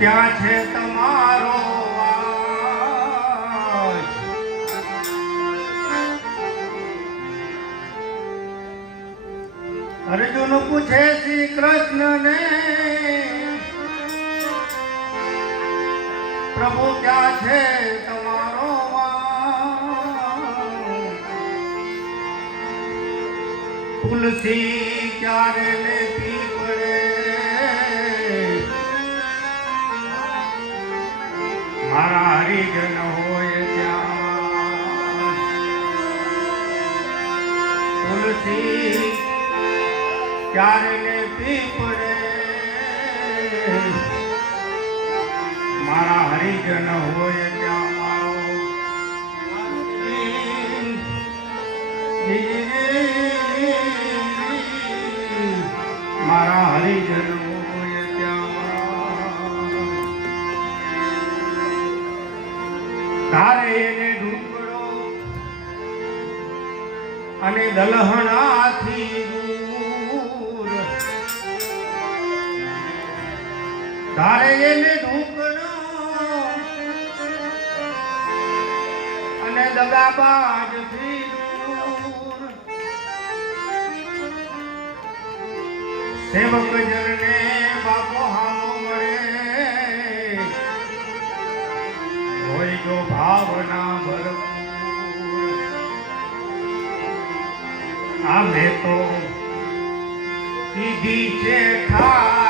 ક્યાં છે તમારો? અર્જુન પૂછે શ્રી કૃષ્ણ ને પ્રભુ, ક્યાં છે તમારો? તુલસી ક્યારે લેતી મારા હરિજન હોય ત્યાં. તુલસી ક્યારે પડે? મારા હરિજન હોય ત્યાં મારા હરિજન અને દલહણાથી દૂર. ધારે એને ઢુકડો અને દગાબાજથી દૂર. સેવક જરને બાપો ભાવના ભરપૂર આમે તો કીધી છે ઠાર